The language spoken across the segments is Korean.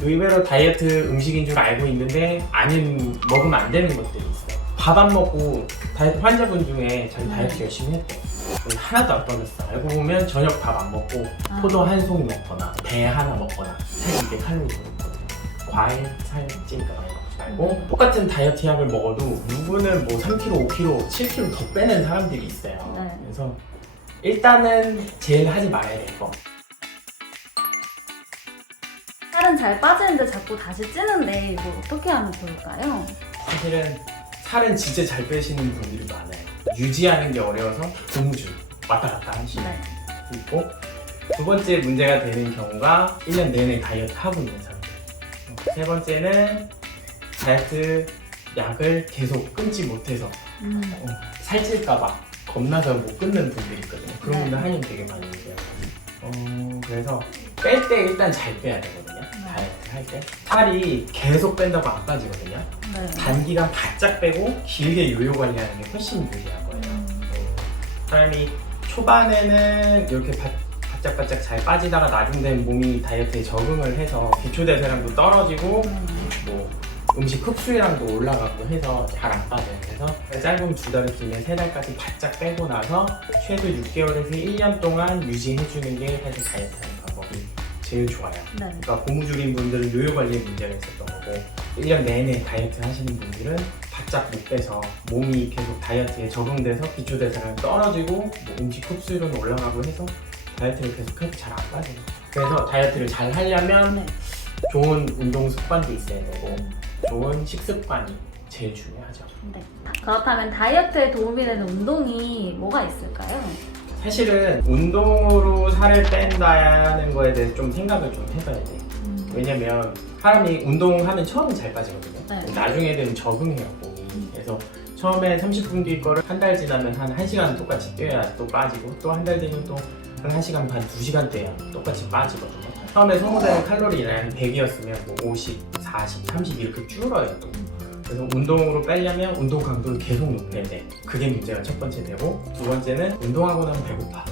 의외로 다이어트 음식인 줄 알고 있는데 먹으면 안 되는 것들이 있어요. 밥 안 먹고 다이어트 환자분 중에 자기 다이어트 열심히 했대. 하나도 안 빠졌어. 알고 보면 저녁 밥 안 먹고 포도 한 송 먹거나 배 하나 먹거나 사실 이게 칼로리 더 높거든요. 과일, 살찌니까 많이 먹지 말고 똑같은 다이어트 약을 먹어도 누구는 뭐 3kg, 5kg, 7kg 더 빼는 사람들이 있어요. 그래서 일단은 제일 하지 말아야 될 거. 살은 잘 빠지는데 자꾸 다시 찌는데 이거 어떻게 하면 좋을까요? 사실은 살은 진짜 잘 빼시는 분들이 많아요. 유지하는 게 어려워서 고무줄 왔다 갔다 하시는 분이 있고, 두 번째 문제가 되는 경우가 1년 내내 다이어트 하고 있는 사람들. 세 번째는 다이어트 약을 계속 끊지 못해서 살찔까봐 겁나서 못 끊는 분들이 있거든요. 그런 분들 한의원 되게 많이 오세요. 그래서 뺄 때 일단 잘 빼야 되거든요. 다이어트 할 때 살이 계속 뺀다고 안 빠지거든요. 단기간 바짝 빼고 길게 요요 관리하는 게 훨씬 유리한 거예요. 사람이 초반에는 이렇게 바짝바짝 잘 빠지다가 나중 되면 몸이 다이어트에 적응을 해서 기초대사량도 떨어지고 뭐 음식 흡수량도 올라가고 해서 잘 안 빠져요. 그래서 짧으면 2달, 길면 3달까지 바짝 빼고 나서 최소 6개월에서 1년 동안 유지해주는 게 사실 다이어트하는 방법이 제일 좋아요. 그러니까 고무줄인 분들은 요요 관리에 문제가 있었던 거고, 1년 내내 다이어트 하시는 분들은 바짝 못 빼서 몸이 계속 다이어트에 적응돼서 기초대사량 떨어지고 뭐 음식 흡수율은 올라가고 해서 다이어트를 계속해도 잘 안 빠져요. 그래서 다이어트를 잘 하려면 좋은 운동 습관도 있어야 되고 좋은 식습관이 제일 중요하죠. 그렇다면 다이어트에 도움이 되는 운동이 뭐가 있을까요? 사실은 운동으로 살을 뺀다는 거에 대해서 좀 생각을 좀 해봐야 돼요. 왜냐면 사람이 운동하면 처음엔 잘 빠지거든요. 나중에 되면 적응해요, 몸이. 그래서 처음에 30분 뒤 거를 한 달 지나면 한 1시간 똑같이 뛰어야 또 빠지고, 또 한 달 뒤면 또 한 1시간 반, 2시간 뛰어야 똑같이 빠지거든요. 처음에 소모되는 칼로리는 100이었으면 뭐 50, 40, 30 이렇게 줄어요 또. 그래서 운동으로 빼려면 운동 강도를 계속 높여야 돼. 그게 문제가 첫 번째 되고, 두 번째는 운동하고 나면 배고파.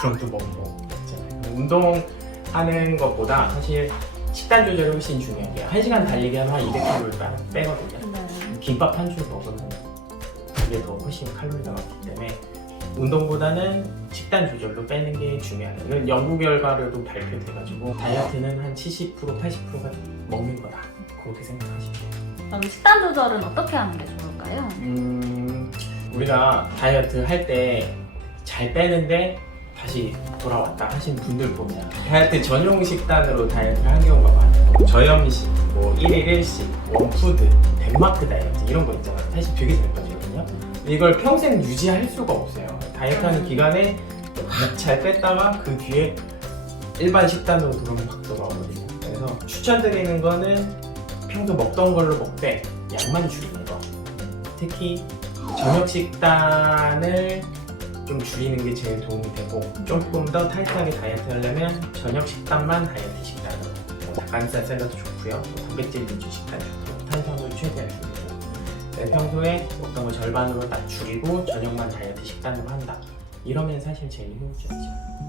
그럼 또 먹잖아요. 운동하는 것보다 사실 식단 조절이 훨씬 중요해요. 1시간 달리기 하면 한 200kcal를 빼거든요. 김밥 한 줄 먹으면 그게 더 훨씬 칼로리가 많기 때문에 운동보다는 식단 조절로 빼는 게 중요하다. 이건 연구 결과로도 발표돼가지고 다이어트는 한 70%, 80%가 먹는 거다. 그렇게 생각하시면 돼요. 그럼 식단 조절은 어떻게 하는 게 좋을까요? 우리가 다이어트 할 때 잘 빼는데 다시 돌아왔다 하신 분들 보면 다이어트 전용 식단으로 다이어트를 하는 경우가 많아요. 저염식, 뭐 1일 1식, 원푸드, 덴마크 다이어트 이런 거 있잖아요. 사실 되게 잘 빠지거든요. 이걸 평생 유지할 수가 없어요. 다이어트하는 기간에 잘 뺐다가 그 뒤에 일반 식단으로 들어오면 확 돌아오거든요. 그래서 추천드리는 거는 평소 먹던 걸로 먹되 양만 줄이는 거. 특히 저녁 식단을 좀 줄이는 게 제일 도움이 되고, 조금 더 타이트하게 다이어트 하려면 저녁 식단만 다이어트 식단으로, 닭가슴살 샐러드 좋고요, 단백질 위주 식단 좋고요, 탄수화물 최대한 줄이고, 평소에 먹던 거 절반으로 딱 줄이고 저녁만 다이어트 식단으로 한다. 이러면 사실 제일 효율적이죠.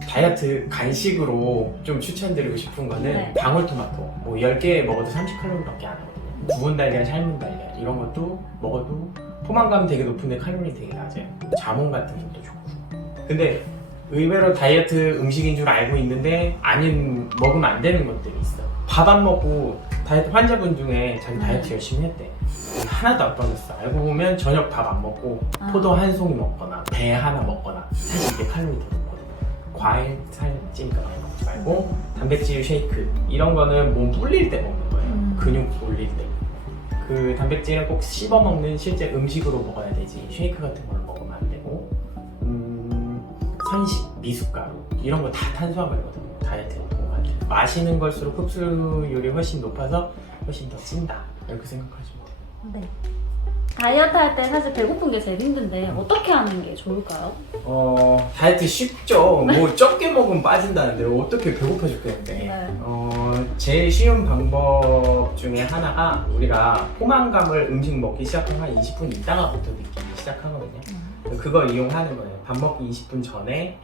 다이어트 간식으로 좀 추천드리고 싶은 거는 방울토마토, 뭐 10개 먹어도 30칼로리밖에 안 하거든요. 구운 달걀, 삶은 달걀 이런 것도 먹어도 포만감 되게 높은데 칼로리 되게 낮아요. 자몽 같은 것도 좋고. 근데 의외로 다이어트 음식인 줄 알고 있는데 먹으면 안 되는 것들이 있어요. 밥 안 먹고 다이어트 환자분 중에 자기 다이어트 열심히 했대. 하나도 안 빠졌어. 알고 보면 저녁 밥 안 먹고 포도 한 송이 먹거나 배 하나 먹거나 사실 이게 칼로리 더 높거든요. 과일, 살찌니까 많이 먹지 말고 단백질 쉐이크 이런 거는 몸 불릴 때 먹는 거예요. 근육 올릴 때. 그 단백질은 꼭 씹어 먹는 실제 음식으로 먹어야 되지 쉐이크 같은 걸 먹으면 안 되고, 선식, 미숫가루 이런 거 다 탄수화물이거든요. 다이어트에 공부하는 마시는 걸수록 흡수율이 훨씬 높아서 훨씬 더 찐다 이렇게 생각하시면 돼요. 다이어트 할 때 사실 배고픈 게 제일 힘든데 어떻게 하는 게 좋을까요? 다이어트 쉽죠. 뭐 적게 먹으면 빠진다는데 어떻게 배고파 죽겠는데. 제일 쉬운 방법 중에 하나가 우리가 포만감을 음식 먹기 시작하면 한 20분 있다가부터 느끼기 시작하거든요. 그걸 이용하는 거예요. 밥 먹기 20분 전에